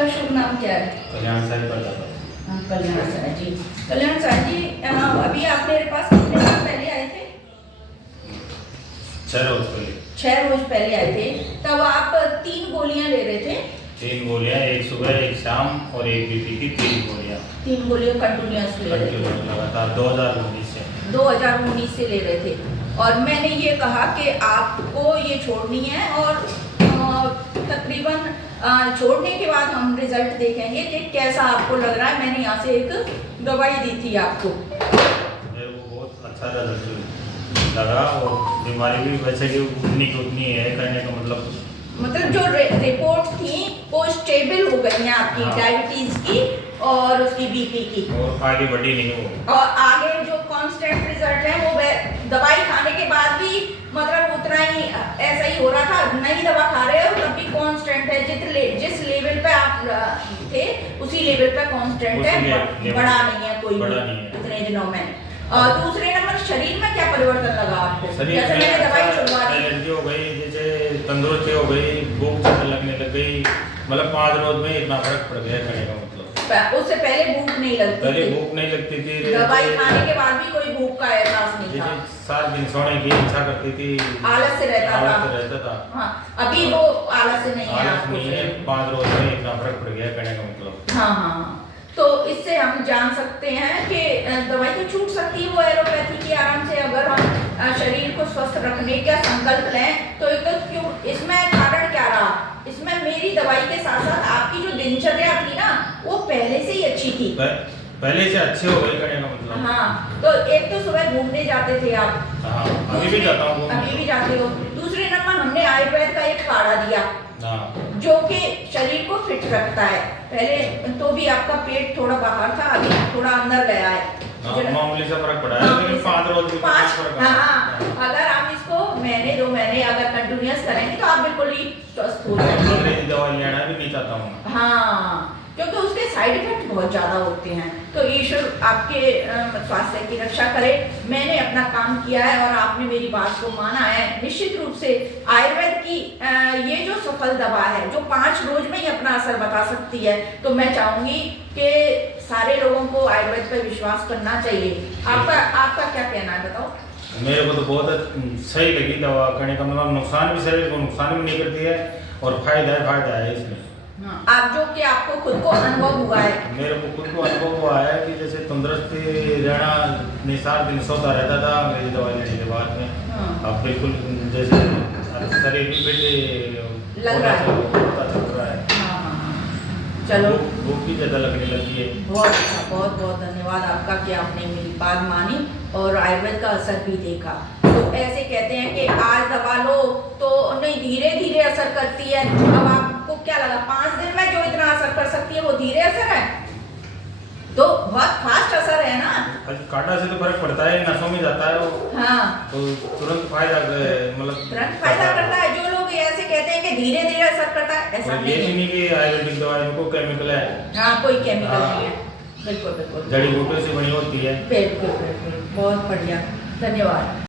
आपका शुभ नाम क्या है? कल्याण साहिब प्रजापति। कल्याण सर जी। कल्याण सर जी, अभी आप मेरे पास कितने दिन पहले आए थे? 6 रोज पहले। 6 रोज पहले आए थे। तब आप 3 गोलियां ले रहे थे। 3 गोलियां, एक सुबह एक शाम और एक बीपी की 3 गोलियां। 3 गोलियां कंटिन्यूअस ले रहे थे लगातार 2019 से। 2019 से ले रहे थे। और मैंने ये कहा कि आपको ये छोड़नी है और तकरीबन छोड़ने के बाद हम रिजल्ट देखेंगे कि कैसा आपको लग रहा है। मैंने यहाँ से एक दवाई दी थी आपको। मेरे को बहुत अच्छा रिजल्ट लगा और बीमारी भी वैसे भी उतनी की उतनी है, कहने का मतलब जो रिपोर्ट थी वो स्टेबल हो गई हैं आपकी। हाँ। डायबिटीज की और उसकी बीपी की, और आगे बढ़ी नहीं वो। और आगे जो कांस्टेंट रिजल्ट है वो दवाई खाने के बाद भी मतलब उतना ही ऐसा ही हो रहा था। नई दवा खा रहे हो तब भी कांस्टेंट है। जिस लेवल पे आप थे उसी लेवल पे कांस्टेंट है, बड़ा नहीं है कोई भी इतने दिनों में। और दूसरे नंबर, शरीर में क्या परिवर्तन लगा आपको? जैसे मैंने दवाई छुड़वा दी, एलर्जी हो गई, जैसे तंदुरुस्ती हो गई, भूख लगने लग गई, मतलब 5 रोज में इतना फर्क पड़ गया कहने का मतलब। उससे पहले भूख नहीं लगती पहले थी। भूख नहीं लगती थी, दवाई खाने के बाद भी कोई भूख का एहसास नहीं था। 7 दिन सोने की इच्छा करती थी, आलस से रहता था। हाँ, अभी वो आलस से नहीं है आलस आपको। नहीं है, 5 रोज में इतना फर्क पड़ गया कहने का मतलब। हाँ हाँ हाँ। तो इससे हम जान सकते हैं कि दवाई तो छूट सकती है वो एलोपैथी की आराम से, अगर हम शरीर को स्वस्थ रखने का संकल्प लें। तो एक तो क्यों इसमें कारण क्या रहा? इसमें मेरी दवाई के साथ साथ आपकी जो दिनचर्या थी ना वो पहले से ही अच्छी थी। पहले से अच्छे हो गए कहने का मतलब। हाँ, तो एक तो सुबह घूमने जाते थे आप। हाँ, अभी भी जाता हूँ। अभी भी जाते हो। दूसरे नंबर, हमने आयुर्वेद का एक काढ़ा दिया जो कि शरीर को फिट रखता है। पहले तो भी आपका पेट थोड़ा बाहर था, अभी थोड़ा अंदर गया है। मामूली सा फर्क पड़ा है, लेकिन 5 रोज में फर्क। हाँ, अगर आप इसको महीने 2 महीने अगर कंटिन्यूअस करेंगे तो आप बिल्कुल ही स्वस्थ हो जाएंगे। दवाई लेना भी नहीं चाहता हूँ। हाँ, क्योंकि उसके साइड इफेक्ट बहुत ज़्यादा होते हैं। तो ईश्वर आपके स्वास्थ्य की रक्षा करे। मैंने अपना काम किया है और आपने मेरी बात को माना है। निश्चित रूप से आयुर्वेद की ये जो सफल दवा है जो 5 रोज में ही अपना असर बता सकती है, तो मैं चाहूँगी कि सारे लोगों को आयुर्वेद पर विश्वास करना चाहिए। आपका क्या कहना है, बताओ? मेरे को तो बहुत सही लगी दवा, कहने का मतलब नुकसान भी, शरीर को नुकसान भी नहीं करती है और फायदा है इसमें। हाँ, आप जो कि आपको खुद को अनुभव हुआ है? मेरे को खुद को अनुभव हुआ है कि जैसे तंदुरुस्ती रहना, निसार दिन सोता रहता था अंग्रेजी दवाई लेने के बाद में। हाँ। अब बिल्कुल जैसे शरीर भी फिट लग रहा है, पता चल रहा है। चलो, भूख भी ज़्यादा लगने लगी है। बहुत अच्छा, बहुत बहुत धन्यवाद आपका कि आपने मेरी बात मानी और आयुर्वेद का असर भी देखा। तो ऐसे कहते हैं कि आज दवा लो तो नहीं, धीरे धीरे असर करती है। अब आपको क्या लगा 5 दिन में जो इतना असर कर सकती है वो धीरे असर है? तो बहुत फास्ट असर है ना। काटा से तो फर्क पड़ता है, नसों में जाता है वो। हाँ, तो तुरंत फायदा मतलब तुरंत फायदा करता है। जो लोग ऐसे कहते हैं कि धीरे धीरे असर करता है, ऐसा ये नहीं नहीं है। कि आयुर्वेदिक दवाई को केमिकल है। हाँ, कोई केमिकल नहीं है। बिल्कुल बिल्कुल जड़ी बूटियों से बनी होती है। बिल्कुल बिल्कुल, बहुत बढ़िया, धन्यवाद।